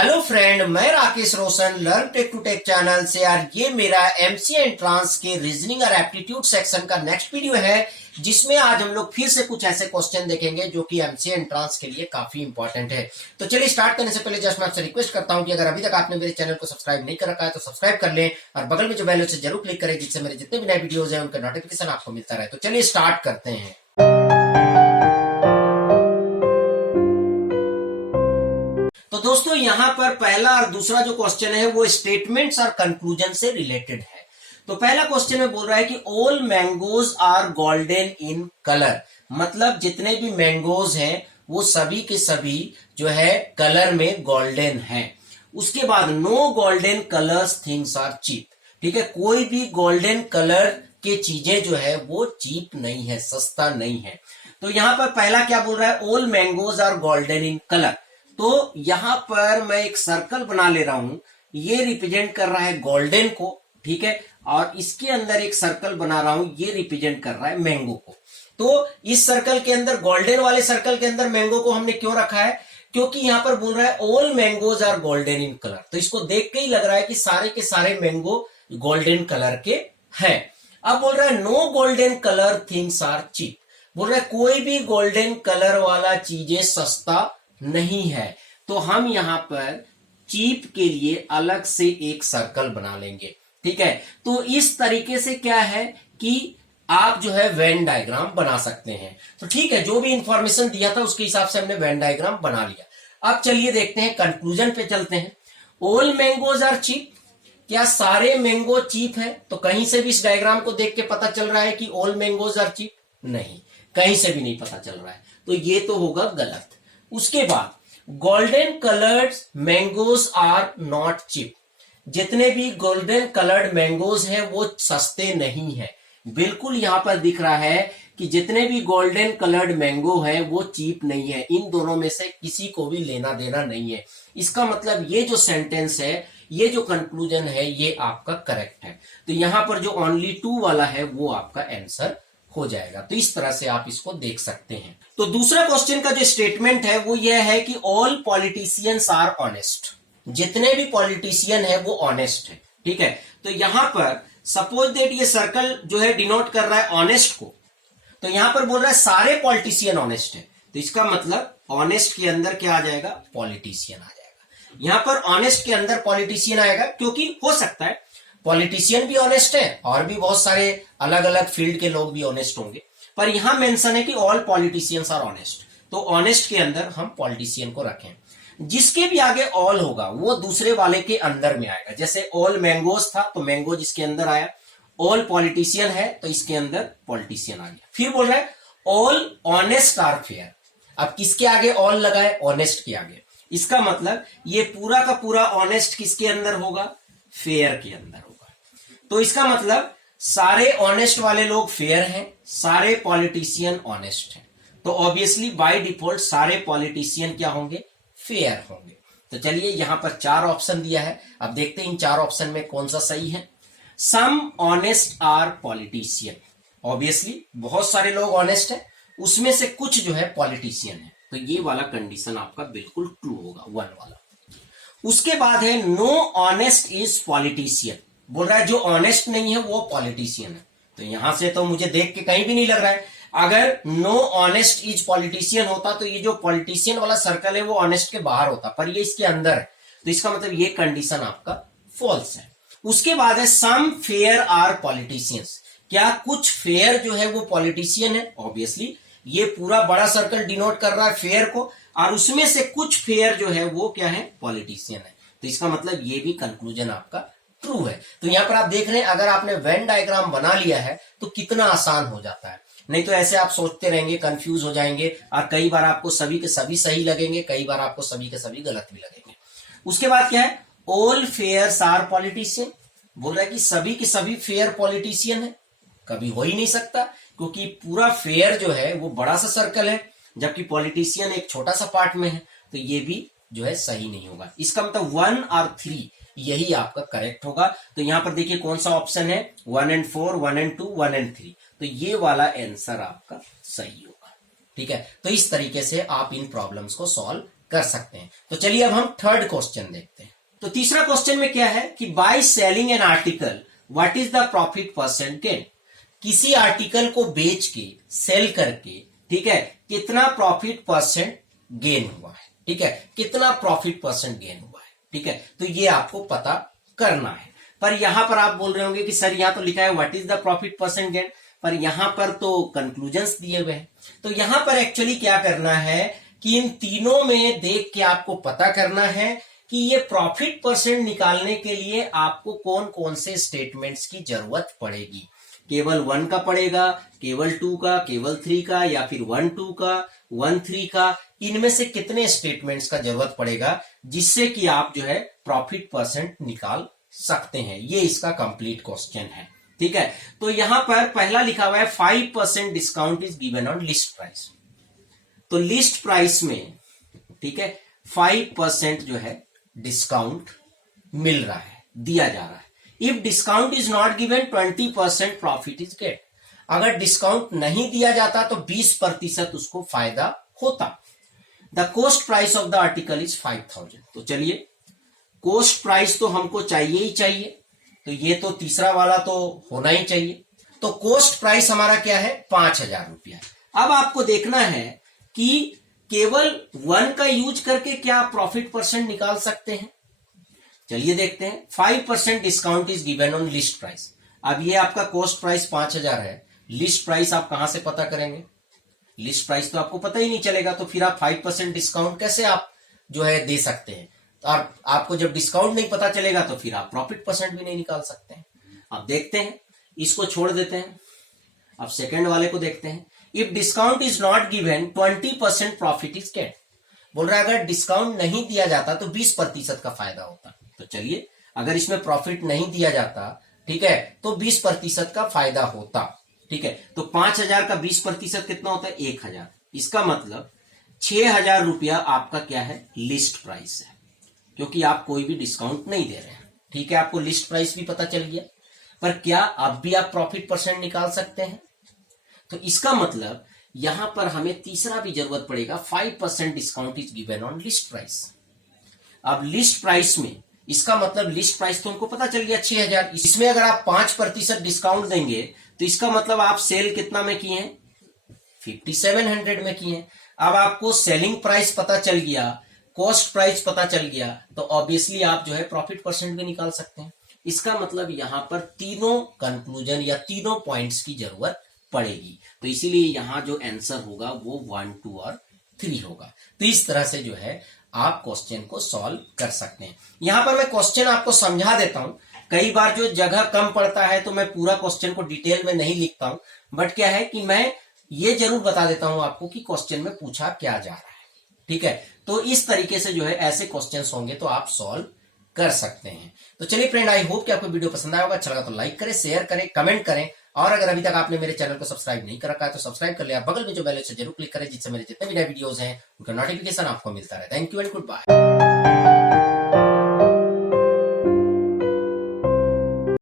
Hello friend, मैं Rakesh Roshan learn tech to tech channel से। यार ये मेरा एमसीए एंट्रांस के रीजनिंग और एप्टीट्यूड सेक्शन का नेक्स्ट वीडियो है, जिसमें आज हम लोग फिर से कुछ ऐसे क्वेश्चन देखेंगे जो कि एमसीए एंट्रांस के लिए काफी इंपॉर्टेंट है। तो चलिए स्टार्ट करने से पहले जस्ट मैं आपसे रिक्वेस्ट करता हूं कि अगर अभी तक आपने मेरे चैनल को सब्सक्राइब नहीं कर रखा है तो सब्सक्राइब कर लें और बगल में जो बेल है उसे जरूर क्लिक करें, जिससे मेरे जितने भी नए वीडियोज है उनका नोटिफिकेशन आपको मिलता रहे। तो चलिए स्टार्ट करते हैं। तो दोस्तों यहां पर पहला और दूसरा जो क्वेश्चन है वो स्टेटमेंट्स और कंक्लूजन से रिलेटेड है। तो पहला क्वेश्चन में बोल रहा है कि all mangoes are golden in colour, मतलब जितने भी मैंगोज हैं वो सभी के सभी जो है कलर में गोल्डन हैं। उसके बाद no golden colours things are cheap, ठीक है, कोई भी गोल्डन कलर के चीजें जो है वो चीप नहीं है, सस्ता नहीं है। तो यहां पर पहला क्या बोल रहा है, all mangoes are golden in colour. तो यहां पर मैं एक सर्कल बना ले रहा हूं, ये रिप्रेजेंट कर रहा है गोल्डन को, ठीक है, और इसके अंदर एक सर्कल बना रहा हूं, ये रिप्रेजेंट कर रहा है मैंगो को। तो इस सर्कल के अंदर, गोल्डन वाले सर्कल के अंदर मैंगो को हमने क्यों रखा है, क्योंकि यहां पर बोल रहा है all mangoes are golden in colour. तो इसको देख के ही लग रहा है कि सारे के सारे मैंगो गोल्डन कलर के हैं। अब बोल रहा है no golden colour things are cheap, बोल रहा है कोई भी गोल्डन कलर वाला चीजें सस्ता नहीं है। तो हम यहां पर चीप के लिए अलग से एक सर्कल बना लेंगे, ठीक है। तो इस तरीके से क्या है कि आप जो है वेन डायग्राम बना सकते हैं। तो ठीक है, जो भी इंफॉर्मेशन दिया था उसके हिसाब से हमने वेन डायग्राम बना लिया। अब चलिए देखते हैं, कंक्लूजन पे चलते हैं। ऑल मैंगोज आर चीप, क्या सारे मैंगो चीप है? तो कहीं से भी इस डायग्राम को देख के पता चल रहा है कि ऑल मैंगोज आर चीप? नहीं, कहीं से भी नहीं पता चल रहा है, तो ये तो होगा गलत। उसके बाद golden coloured mangoes are not cheap, जितने भी गोल्डन कलर्ड मैंगोज हैं वो सस्ते नहीं है। बिल्कुल यहां पर दिख रहा है कि जितने भी गोल्डन कलर्ड मैंगो हैं वो चीप नहीं है, इन दोनों में से किसी को भी लेना देना नहीं है। इसका मतलब ये जो सेंटेंस है, ये जो कंक्लूजन है, ये आपका करेक्ट है। तो यहां पर जो ओनली टू वाला है वो आपका आंसर हो जाएगा। तो इस तरह से आप इसको देख सकते हैं। तो दूसरा क्वेश्चन का जो स्टेटमेंट है वो यह है कि ऑल पॉलिटिशियंस आर ऑनेस्ट, जितने भी पॉलिटिशियन है वो ऑनेस्ट है, ठीक है। तो यहां पर सपोज दैट ये सर्कल जो है डिनोट कर रहा है ऑनेस्ट को, तो यहां पर बोल रहा है सारे पॉलिटिशियन ऑनेस्ट है, तो इसका मतलब ऑनेस्ट के अंदर क्या आ जाएगा, पॉलिटिशियन आ जाएगा। यहां पर ऑनेस्ट के अंदर पॉलिटिशियन आएगा, क्योंकि हो सकता है पॉलिटिशियन भी ऑनेस्ट है और भी बहुत सारे अलग अलग फील्ड के लोग भी ऑनेस्ट होंगे, पर यहां मेंशन है कि ऑल पॉलिटिशियंस आर ऑनेस्ट। तो ऑनेस्ट के अंदर हम पॉलिटिशियन को रखें। जिसके भी आगे ऑल होगा वो दूसरे वाले के अंदर में आएगा। जैसे ऑल मैंगोज था तो मैंगोज इसके अंदर आया, ऑल पॉलिटिशियन है तो इसके अंदर पॉलिटिशियन आ गया। फिर बोल रहा है ऑल ऑनेस्ट आर फेयर, अब किसके आगे ऑल लगा है, ऑनेस्ट के आगे। इसका मतलब ये पूरा का पूरा ऑनेस्ट किसके अंदर होगा, फेयर के अंदर होगा। तो इसका मतलब सारे ऑनेस्ट वाले लोग फेयर हैं, सारे पॉलिटिशियन ऑनेस्ट हैं, तो ऑब्वियसली बाय डिफॉल्ट सारे पॉलिटिशियन क्या होंगे, फेयर होंगे। तो चलिए यहां पर चार ऑप्शन दिया है, अब देखते हैं इन चार ऑप्शन में कौन सा सही है। सम ऑनेस्ट आर पॉलिटिशियन, ऑब्वियसली बहुत सारे लोग ऑनेस्ट हैं, उसमें से कुछ जो है पॉलिटिशियन है, तो ये वाला कंडीशन आपका बिल्कुल ट्रू होगा, वन वाला। उसके बाद है नो ऑनेस्ट इज पॉलिटिशियन, बोल रहा है जो ऑनेस्ट नहीं है वो पॉलिटिशियन है। तो यहां से तो मुझे देख के कहीं भी नहीं लग रहा है। अगर नो ऑनेस्ट इज पॉलिटिशियन होता तो ये जो पॉलिटिशियन वाला सर्कल है वो ऑनेस्ट के बाहर होता, पर ये इसके अंदर है, तो इसका मतलब ये कंडीशन आपका फॉल्स है। उसके बाद है सम फेयर आर पॉलिटिशियंस, क्या कुछ फेयर जो है वो पॉलिटिशियन है? ऑब्वियसली ये पूरा बड़ा सर्कल डिनोट कर रहा है फेयर को, और उसमें से कुछ फेयर जो है वो क्या है, पॉलिटिशियन है। तो इसका मतलब ये भी कंक्लूजन आपका ट्रू है। तो यहां पर आप देख रहे हैं, अगर आपने वेन डायग्राम बना लिया है तो कितना आसान हो जाता है। नहीं तो ऐसे आप सोचते रहेंगे, कंफ्यूज हो जाएंगे, और कई बार आपको सभी के सभी सही लगेंगे, कई बार आपको सभी के सभी गलत भी लगेंगे। उसके बाद क्या है, ऑल फेयर्स आर पॉलिटिशियन, बोल रहा है कि सभी के सभी फेयर पॉलिटिशियन है। कभी हो ही नहीं सकता, क्योंकि पूरा फेयर जो है वो बड़ा सा सर्कल है, जबकि पॉलिटिशियन एक छोटा सा पार्ट में है, तो ये भी जो है सही नहीं होगा। इसका मतलब 1 और 3 यही आपका करेक्ट होगा। तो यहां पर देखिए कौन सा ऑप्शन है, 1 and 4, 1 and 2, 1 and 3, तो ये वाला आंसर आपका सही होगा, ठीक है। तो इस तरीके से आप इन प्रॉब्लम्स को सॉल्व कर सकते हैं। तो चलिए अब हम थर्ड क्वेश्चन देखते हैं। तो तीसरा क्वेश्चन में क्या है कि by selling an article what is the profit percent gain. किसी आर्टिकल को बेच के सेल करके, ठीक है, कितना प्रॉफिट परसेंट गेन हुआ है, ठीक है, कितना प्रॉफिट परसेंट गेन हुआ है, ठीक है। तो ये आपको पता करना है। पर यहां पर आप बोल रहे होंगे कि सर यहां तो लिखा है what is the profit percent gain, पर यहां पर तो कंक्लूजन्स दिए हुए हैं। तो यहां पर एक्चुअली क्या करना है कि इन तीनों में देख के आपको पता करना है कि ये प्रॉफिट परसेंट निकालने के लिए आपको कौन कौन से स्टेटमेंट्स की जरूरत पड़ेगी। केवल 1 का पड़ेगा, केवल 2 का, केवल 3 का, या फिर 1 2 का, 1 3 का, इनमें से कितने स्टेटमेंट्स का जरूरत पड़ेगा जिससे कि आप जो है प्रॉफिट परसेंट निकाल सकते हैं। ये इसका कंप्लीट क्वेश्चन है, ठीक है। तो यहां पर पहला लिखा हुआ है 5% discount is given on list price. तो लिस्ट प्राइस में, ठीक है, 5% जो है डिस्काउंट मिल रहा है, दिया जा रहा है। If discount is not given 20% profit is get. अगर डिस्काउंट नहीं दिया जाता तो 20% उसको फायदा होता। The coast price of the article is 5000। तो चलिए कोस्ट प्राइस तो हमको चाहिए ही चाहिए, तो ये तो तीसरा वाला तो होना ही चाहिए। तो कोस्ट प्राइस हमारा क्या है, 5000 रुपया। अब आपको देखना है कि केवल 1 का यूज करके क्या आप प्रॉफिट परसेंट निकाल सकते हैं। चलिए देखते हैं। 5% discount is given on list price. अब ये आपका कोस्ट प्राइस 5000 है, लिस्ट प्राइस आप कहां से पता करेंगे। लिस्ट प्राइस तो आपको पता ही नहीं चलेगा, तो फिर आप 5% डिस्काउंट कैसे आप जो है दे सकते हैं। और आपको जब डिस्काउंट नहीं पता चलेगा तो फिर आप प्रॉफिट परसेंट भी नहीं निकाल सकते हैं। अब देखते हैं, इसको छोड़ देते हैं। अब सेकंड वाले को देखते हैं। If discount is not given 20% profit is get. बोल रहा है अगर डिस्काउंट नहीं दिया जाता तो 20% का फायदा होता। तो चलिए अगर इसमें प्रॉफिट नहीं दिया जाता, ठीक है, तो 20% का फायदा होता, ठीक है। तो 5000 का 20% कितना होता है, 1000। इसका मतलब 6000 रुपया आपका क्या है, लिस्ट प्राइस है, क्योंकि आप कोई भी डिस्काउंट नहीं दे रहे हैं, ठीक है। आपको लिस्ट प्राइस भी पता चल गया, पर क्या अब भी आप प्रॉफिट परसेंट निकाल सकते हैं। तो इसका मतलब यहां पर हमें तीसरा भी जरूरत पड़ेगा, 5% discount is given on list price. अब लिस्ट प्राइस में इसका मतलब लिस्ट प्राइस तो हमको पता चल गया 6000। इसमें अगर आप 5% डिस्काउंट देंगे तो इसका मतलब आप सेल कितना में किए हैं, 5700 में किए हैं। अब आपको सेलिंग प्राइस पता चल गया, कॉस्ट प्राइस पता चल गया, तो ऑब्वियसली आप जो है प्रॉफिट परसेंट भी निकाल सकते हैं। इसका मतलब यहां पर तीनों कंक्लूजन या तीनों पॉइंट्स की जरूरत पड़ेगी। तो इसीलिए यहां जो आंसर होगा वो 1 2 और 3 होगा। तो इस तरह से जो है आप क्वेश्चन को सॉल्व कर सकते हैं। यहां पर मैं क्वेश्चन आपको समझा देता हूं। कई बार जो जगह कम पड़ता है तो मैं पूरा क्वेश्चन को डिटेल में नहीं लिखता हूं, बट क्या है कि मैं ये जरूर बता देता हूं आपको कि क्वेश्चन में पूछा क्या जा रहा है, ठीक है। तो इस तरीके से जो है ऐसे क्वेश्चंस होंगे तो आप सॉल्व कर सकते हैं। तो चलिए फ्रेंड, आई होप कि आपको वीडियो पसंद आया होगा। अच्छा लगा तो लाइक करें, शेयर करें, कमेंट करें, और अगर अभी तक आपने मेरे चैनल को सब्सक्राइब नहीं कर रखा है तो सब्सक्राइब कर लिया। बगल में जो बेल है उसे जरूर क्लिक करें, जिससे मेरे जितने भी नए वीडियोस हैं उनका नोटिफिकेशन आपको मिलता रहे। Thank you and good bye.